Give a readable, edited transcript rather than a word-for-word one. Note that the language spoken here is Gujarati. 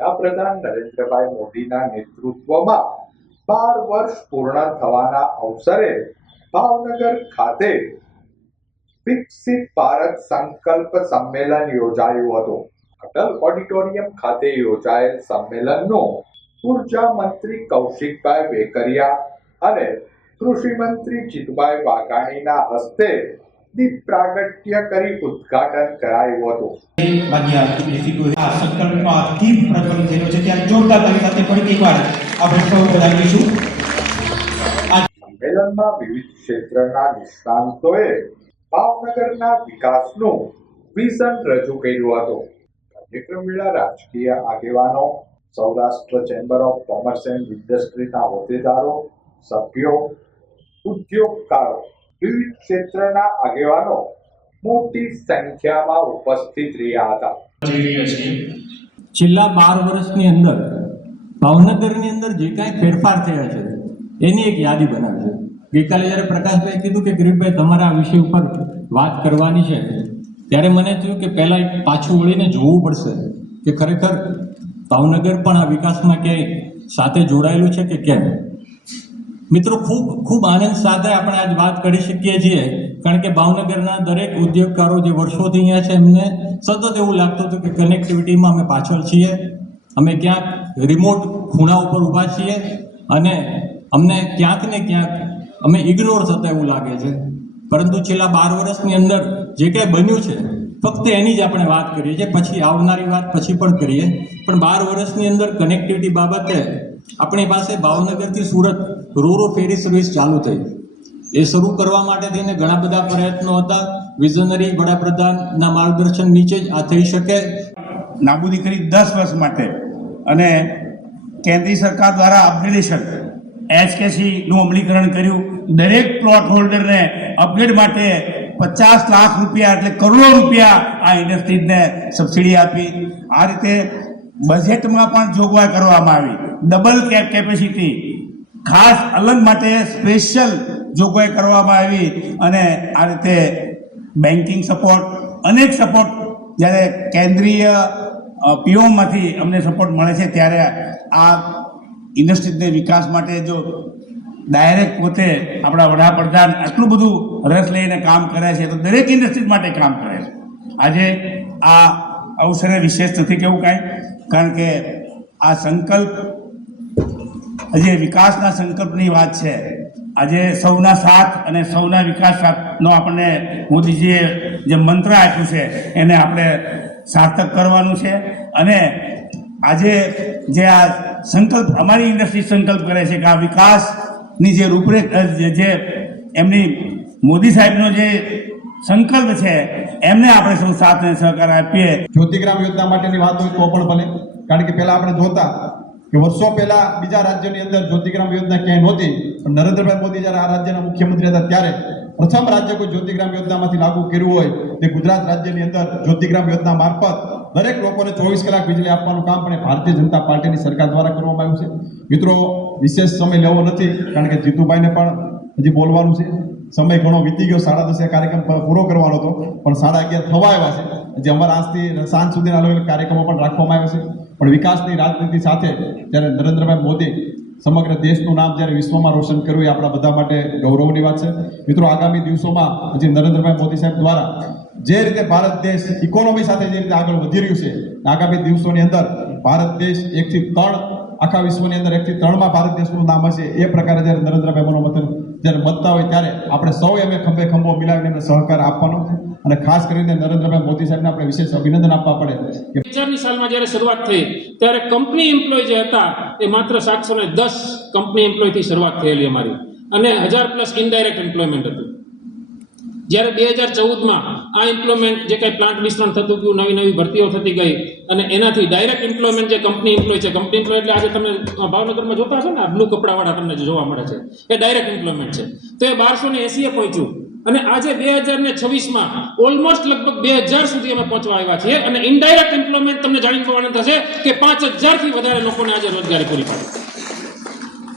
વડાપ્રધાન નરેન્દ્રભાઈ મોદીના નેતૃત્વમાં 12 વર્ષ પૂર્ણ થવાના અવસરે ભાવનગર ખાતે વિકસિત ભારત સંકલ્પ સંમેલન યોજાયું હતું. અટલ ઓડિટોરિયમ ખાતે યોજાયેલ સંમેલનનું ઉર્જા મંત્રી કૌશિકભાઈ વેકરિયા અને કૃષિ મંત્રી જીતુભાઈ વાઘાણીના હસ્તે દીપ પ્રાગટ્ય કરી ઉદ્ઘાટન કરાયું હતું. સંમેલનમાં વિવિધ ક્ષેત્રના નિષ્ણાંતોએ ભાવનગરના વિકાસનું વિઝન રજૂ કર્યું હતું. કાર્યક્રમ વેળા રાજકીય આગેવાનો, Saurashtra chamber of commerce and ઇન્ડસ્ટ્રીના હોદ્દેદારો, સભ્યો, ઉદ્યોગકારો, વિવિધ ક્ષેત્રના આગેવાનો મોટી સંખ્યામાં ઉપસ્થિત રહ્યા હતા. છેલ્લા 12 વર્ષની અંદર ભાવનગરની અંદર જે કાંઈ ફેરફાર થયા છે એની એક યાદી બનાવી છે. ગઈકાલે જ્યારે પ્રકાશભાઈ કીધું કે કિરીટભાઈ તમારા આ વિષય ઉપર વાત કરવાની છે, ત્યારે મને થયું કે પહેલાં પાછું વળીને જોવું પડશે કે ખરેખર ભાવનગર પણ આ વિકાસમાં ક્યાંય સાથે જોડાયેલું છે કે કેમ. મિત્રો, ખૂબ આનંદ સાથે આપણે આજ વાત કરી શકીએ છીએ, કારણ કે ભાવનગરના દરેક ઉદ્યોગકારો જે વર્ષોથી અહીંયા છે એમને સતત એવું લાગતું હતું કે કનેક્ટિવિટીમાં અમે પાછળ છીએ, અમે ક્યાંક રિમોટ ખૂણા ઉપર ઊભા છીએ અને અમને ક્યાંક ને ક્યાંક અમે ઇગ્નોર થતા એવું લાગે છે. પરંતુ છેલ્લા 12 વર્ષની અંદર જે કાંઈ બન્યું છે ફક્ત એની જ આપણે વાત કરીએ છીએ, પછી આવનારી વાત પછી પણ કરીએ. પણ 12 વર્ષની અંદર કનેક્ટિવિટી બાબતે આપણી પાસે ભાવનગરથી સુરત રોરો ફેરી સર્વિસ ચાલુ થઈ. એ શરૂ કરવા માટે થઈને ઘણા બધા પ્રયત્નો હતા. વિઝનરી વડાપ્રધાનના માર્ગદર્શન નીચે જ આ થઈ શકે. નાબૂદી કરી 10 વર્ષ માટે અને કેન્દ્રીય સરકાર દ્વારા અપગ્રેડેશન HKCનું અમલીકરણ કર્યું. દરેક પ્લોટ હોલ્ડરને અપગ્રેડ માટે 50 લાખ રૂપિયા એટલે કરોડો રૂપિયા આ ઇન્ડસ્ટ્રીઝને સબસિડી આપી. આ રીતે બજેટમાં પણ જોગવાઈ કરવામાં આવી. ડબલ કેપેસિટી ખાસ અલગ માટે સ્પેશિયલ જોગવાઈ કરવામાં આવી. અને આ રીતે બેન્કિંગ સપોર્ટ, અનેક સપોર્ટ જ્યારે કેન્દ્રીય પીઓમાંથી અમને સપોર્ટ મળે છે, ત્યારે આ ઇન્ડસ્ટ્રીઝને વિકાસ માટે જો ડાયરેક્ટ પોતે આપણા વડાપ્રધાન આટલું બધું રસ લઈને કામ કરે છે, તો દરેક ઇન્ડસ્ટ્રીઝ માટે કામ કરે છે. આજે આ અવસરે વિશેષ નથી કેવું કાંઈ, કારણ કે આ સંકલ્પ આજે વિકાસના સંકલ્પની વાત છે. આજે સૌના સાથ અને સૌના વિકાસનો આપણને મોદીજીએ જે મંત્ર આપ્યું છે એને આપણે સાર્થક કરવાનું છે. અને આજે જે આ સંકલ્પ અમારી ઇન્ડસ્ટ્રી સંકલ્પ કરે છે કે આ વિકાસની જે રૂપરેખ જે એમની મોદી સાહેબનો જે સંકલ્પ છે એમને આપણે સૌ સાથ અને સહકાર આપીએ. જ્યોતિગ્રામ યોજના માટેની વાત હોય તો પણ ભલે, કારણ કે પહેલા આપણે જોતા કે વર્ષો પહેલા બીજા રાજ્યોની અંદર જ્યોતિગ્રામ યોજના ક્યાંય નહોતી, પણ નરેન્દ્રભાઈ મોદી જ્યારે આ રાજ્યના મુખ્યમંત્રી હતા ત્યારે પ્રથમ રાજ્ય કોઈ જ્યોતિગ્રામ યોજનામાંથી લાગુ કર્યું હોય તે ગુજરાત રાજ્યની અંદર જ્યોતિગ્રામ યોજના મારફત દરેક લોકોને 24 કલાક વીજળી આપવાનું કામ પણ ભારતીય જનતા પાર્ટીની સરકાર દ્વારા કરવામાં આવ્યું છે. મિત્રો, વિશેષ સમય લેવો નથી, કારણ કે જીતુભાઈને પણ હજી બોલવાનું છે. સમય ઘણો વીતી ગયો. 10:30 કાર્યક્રમ પૂરો કરવાનો હતો, પણ 11:30 થવા આવ્યા છે. હજી અમારા આજથી સાંજ સુધીના અલગ અલગ કાર્યક્રમો પણ રાખવામાં આવ્યા છે. પણ વિકાસની રાજનીતિ સાથે જ્યારે નરેન્દ્રભાઈ મોદી સમગ્ર દેશનું નામ જ્યારે વિશ્વમાં રોશન કર્યું એ આપણા બધા માટે ગૌરવની વાત છે. મિત્રો, આગામી દિવસોમાં હજી નરેન્દ્રભાઈ મોદી સાહેબ દ્વારા જે રીતે ભારત દેશ ઇકોનોમી સાથે જે રીતે આગળ વધી રહ્યું છે, આગામી દિવસોની અંદર ભારત દેશ 1 થી 3 આખા વિશ્વની અંદર 1 થી 3માં ભારત દેશનું નામ હશે. એ પ્રકારે જ્યારે નરેન્દ્રભાઈ મનોમથન જ્યારે મતતા હોય ત્યારે આપણે સૌ એમને ખંભે ખંભો મિલાવીને એમને સહકાર આપવાનો છે. અને ખાસ કરીને નરેન્દ્રભાઈ મોદી સાહેબને આપણે વિશેષ અભિનંદન આપવા પડે. 2000ની સાલમાં જ્યારે શરૂઆત થઈ ત્યારે કંપની એમ્પ્લોય જે હતા એ માત્ર 710 કંપની એમ્પ્લોયથી શરૂઆત થયેલી અમારી, અને 1000+ ઇનડાયરેક્ટ એમ્પ્લોયમેન્ટ હતું. જ્યારે 2014માં આ એમ્પ્લોયમેન્ટ જે કંઈ પ્લાન્ટ વિસ્તરણ થતું ગયું, નવી ભરતીઓ થતી ગઈ, અને એનાથી ડાયરેક્ટ એમ્પ્લોયમેન્ટ જે કંપની એમ્પ્લોય છે, કંપની એમ્પ્લોય એટલે આજે તમે ભાવનગરમાં જોતા હશો ને, આ બ્લુ કપડાવાળા તમને જોવા મળે છે, એ ડાયરેક્ટ એમ્પ્લોયમેન્ટ છે. તો એ 1280 પહોંચ્યું. અને આજે 2026માં ઓલમોસ્ટ લગભગ 2000 સુધી અમે પહોંચવા આવ્યા છીએ. અને ઇનડાયરેક્ટ એમ્પ્લોયમેન્ટ તમને જાણીને આનંદ થશે કે 5000થી વધારે લોકોને આજે રોજગારી પૂરી પાડી.